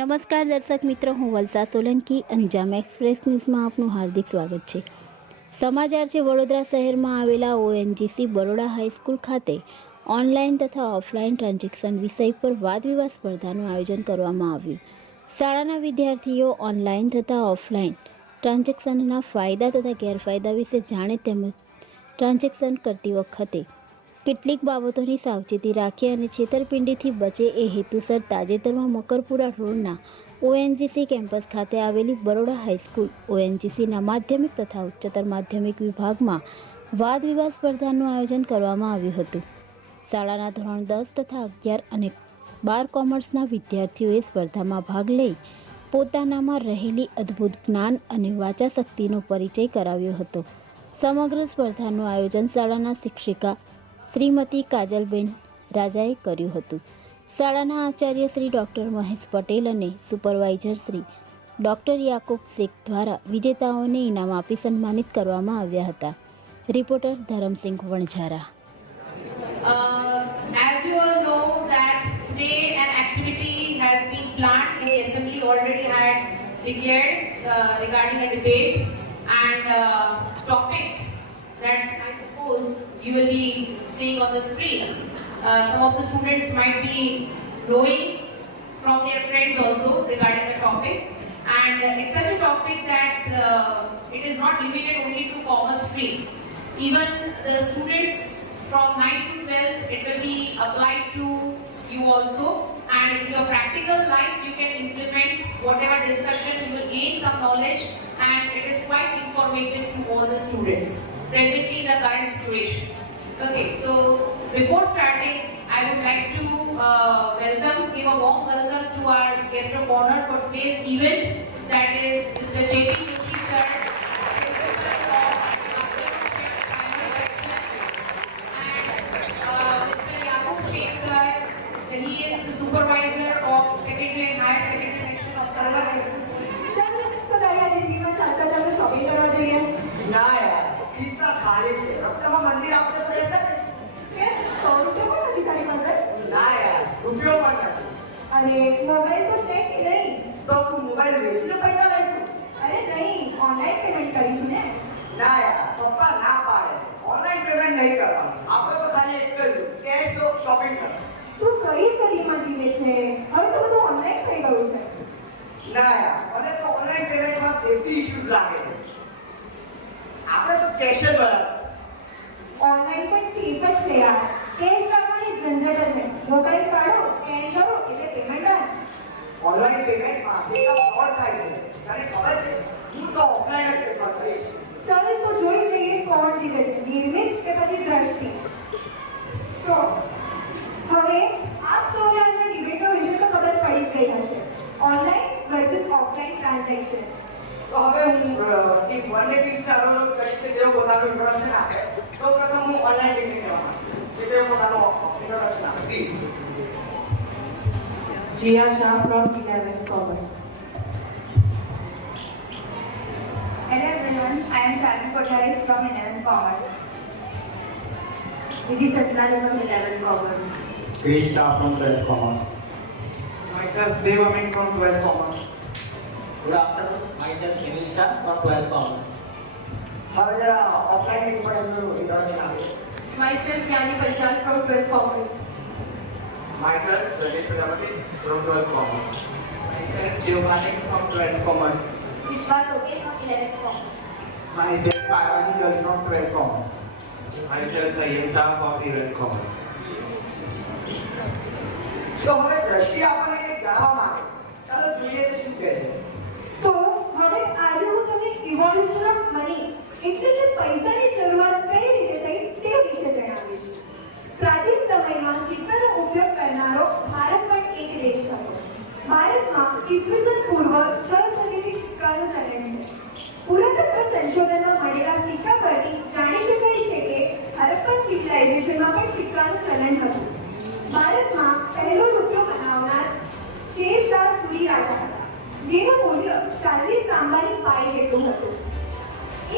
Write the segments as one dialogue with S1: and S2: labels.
S1: નમસ્કાર દર્શક મિત્રો, હું વલસા સોલંકી, અંજામ એક્સપ્રેસ ન્યૂઝમાં આપનું હાર્દિક સ્વાગત છે. સમાચાર છે, વડોદરા શહેરમાં આવેલા ઓએનજીસી બરોડા હાઈસ્કૂલ ખાતે ઓનલાઈન તથા ઓફલાઈન ટ્રાન્ઝેક્શન વિષય પર વાદવિવાદ સ્પર્ધાનું આયોજન કરવામાં આવ્યું. શાળાના વિદ્યાર્થીઓ ઓનલાઈન તથા ઓફલાઈન ટ્રાન્ઝેક્શનના ફાયદા તથા ગેરફાયદા વિશે જાણે તેમજ ટ્રાન્ઝેક્શન કરતી વખતે કેટલીક બાબતોની સાવચેતી રાખી અને છેતરપિંડીથી બચે એ હેતુસર તાજેતરમાં મકરપુરા રોડના ઓએનજીસી કેમ્પસ ખાતે આવેલી બરોડા હાઈસ્કૂલ ઓએનજીસીના માધ્યમિક તથા ઉચ્ચતર માધ્યમિક વિભાગમાં વાદ વિવાદ સ્પર્ધાનું આયોજન કરવામાં આવ્યું હતું. શાળાના ધોરણ દસ તથા અગિયાર અને બાર કોમર્સના વિદ્યાર્થીઓએ સ્પર્ધામાં ભાગ લઈ પોતાનામાં રહેલી અદ્ભુત જ્ઞાન અને વાચાશક્તિનો પરિચય કરાવ્યો હતો. સમગ્ર સ્પર્ધાનું આયોજન શાળાના શિક્ષિકા શ્રીમતી કાજલબેન રાજાએ કર્યું હતું શાળાના આચાર્ય શ્રી ડૉક્ટર મહેશ પટેલ અને સુપરવાઇઝર શ્રી ડૉક્ટર યાકુબ શેખ દ્વારા વિજેતાઓને ઇનામ આપી સન્માનિત કરવામાં આવ્યા હતા reporter Dharamsinh Vanzara
S2: Uh, uh, regarding a debate and uh, topic that I suppose you will be seeing on the screen. Uh, some of the students might be knowing from their friends also regarding the topic and it's such a topic that uh, it is not limited only to commerce stream. Even the students from 9 to 12, it will be applied to you also. And in your practical life, you can implement whatever discussion, you will gain some knowledge and quite informative to all the students presently in the current situation. Okay, so before starting, I would like to uh, welcome, give a warm welcome to our guest of honor for today's event, that is Mr. Section, and uh, Mr. He is the supervisor of secondary and higher secondary section of Kerala.
S3: ચાલતા ચાલતા shopping કરવા જઈએ?
S4: ના યાર ખિસ્સા ખાલી છે. રસ્તામાં મંદિર આવશે તો રહેશે
S3: કે સો રૂપિયા પણ નથી તારી પાસે?
S4: ના યાર રૂપિયો પણ નથી.
S3: અરે મોબાઈલ તો છે કે નહીં?
S4: તો તું મોબાઈલ વેચીને પૈસા લઈશું.
S3: અરે નહીં. ઓનલાઈન પેમેન્ટ કરીશું ને?
S4: ના યાર પપ્પા ના પાડે. ઓનલાઈન પેમેન્ટ નહીં કરવાનું. આપણે તો ખાલી એક જ કેશ તો શોપિંગ કર
S3: તું કઈ સદીમાં જીવે છે હવે તો
S4: ના યાર મને તો ઓનલાઈન પેમેન્ટમાં સેફટી ઇશ્યુઝ લાગે છે આપણે તો કેશ જ બરાબર
S3: ઓનલાઈન પણ સેફ જ છે યાર કેશ રાખવાની ઝંઝટ જ નહીં મોબાઈલ કાઢો સ્કેન કરો એટલે પેમેન્ટ ડન
S4: ઓનલાઈન પેમેન્ટમાં બેકઅપ ફ્રોડ થાય છે તને ખબર છે હું તો ઓફલાઈન જ પ્રેફર કરીશ
S3: ચાલ તો જોઈ લઈએ કોણ જીતે છે નિર્મિત કે પછી દ્રષ્ટિ
S4: સીટ વન ડે ટીમ ચાલુ કરીશ કે તેઓ પોતાનું ઇન્ટ્રોડક્શન આપે તો પ્રથમ હું ઓનલાઈન ટિકિટ લેવા કે તેઓ પોતાનું ઇન્ટ્રોડક્શન આપે please
S5: Jia Shah from 11 Commerce.
S3: Hello everyone, I am Sharon Kothari from 11 Commerce. This is Satnam from 11 Commerce.
S6: Krish Shah from 12th Commerce.
S5: Myself, Dev Amin from 12 Commerce.
S6: Good afternoon. Myself Sunil Shah from 12th Commerce.
S4: હવે જરા offline ticket પર એમનું introduction આપે
S2: Myself, Yani Palchal from 12 Commerce.
S5: Myself, Rajesh Prajapati from 12 Commerce. Myself, Giovanni from 12 Commerce.
S3: Vishwa Toge from 11 Commerce.
S5: Myself, Parvati Jal from 12 Commerce. Myself, Sayyid Shah from 11 Commerce.
S4: તો હવે દ્રષ્ટિ આપણને કંઈક જાણવા માંગે ચાલો જોઈએ તે શું કહે છે
S3: તો હવે આજે હું તમને ઇવોલ્યુશન ઓફ મની એટલે કે પૈસાની શરૂઆત કઈ રીતે થઈ તે વિશે જણાવીશ. પ્રાચીન સમયમાં સિક્કાનો ઉપયોગ કરનારો ભારત પણ એક દેશ હતો. ભારતમાં ઈસવીસન પૂર્વ છ સદીથી સિક્કાનું ચલણ છે. પુરાતત્વ સંશોધનમાં મળેલા સિક્કા પરથી જાણી શકાય છે કે હરપ્પન સિવિલાઇઝેશનમાં પણ સિક્કાનું ચલણ હતું. ભારતમાં પહેલો રૂપિયો બનાવનાર શેર શાહ સુરી રાજા જેનું મૂલ્ય ચાલીસ તાંબાની પાઈ જેટલું હતું.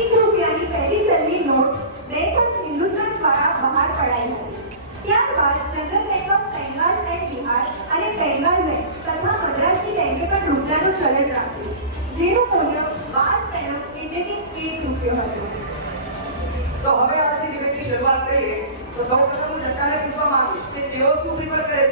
S3: એક રૂપિયાની પહેલી ચલની નોટ બેંક ઓફ હિન્દુસ્તાન દ્વારા બહાર પડાઈ હતી. ત્યારબાદ general bank of Bengal bank Bihar અને બેંગાલ બેંક તથા મદ્રાસની બેંકે પણ રૂપિયાનું ચલણ રાખ્યું. જેનું મૂલ્ય બાર પેનો એટલે એક રૂપિયો હતો.
S4: તો હવે આજની ડિબેટની શરૂઆત કરીએ. તો સૌ પ્રથમ હું જનતાને પૂછવા માંગીશ કે તેઓ શું પ્રિફર કરે
S3: છે?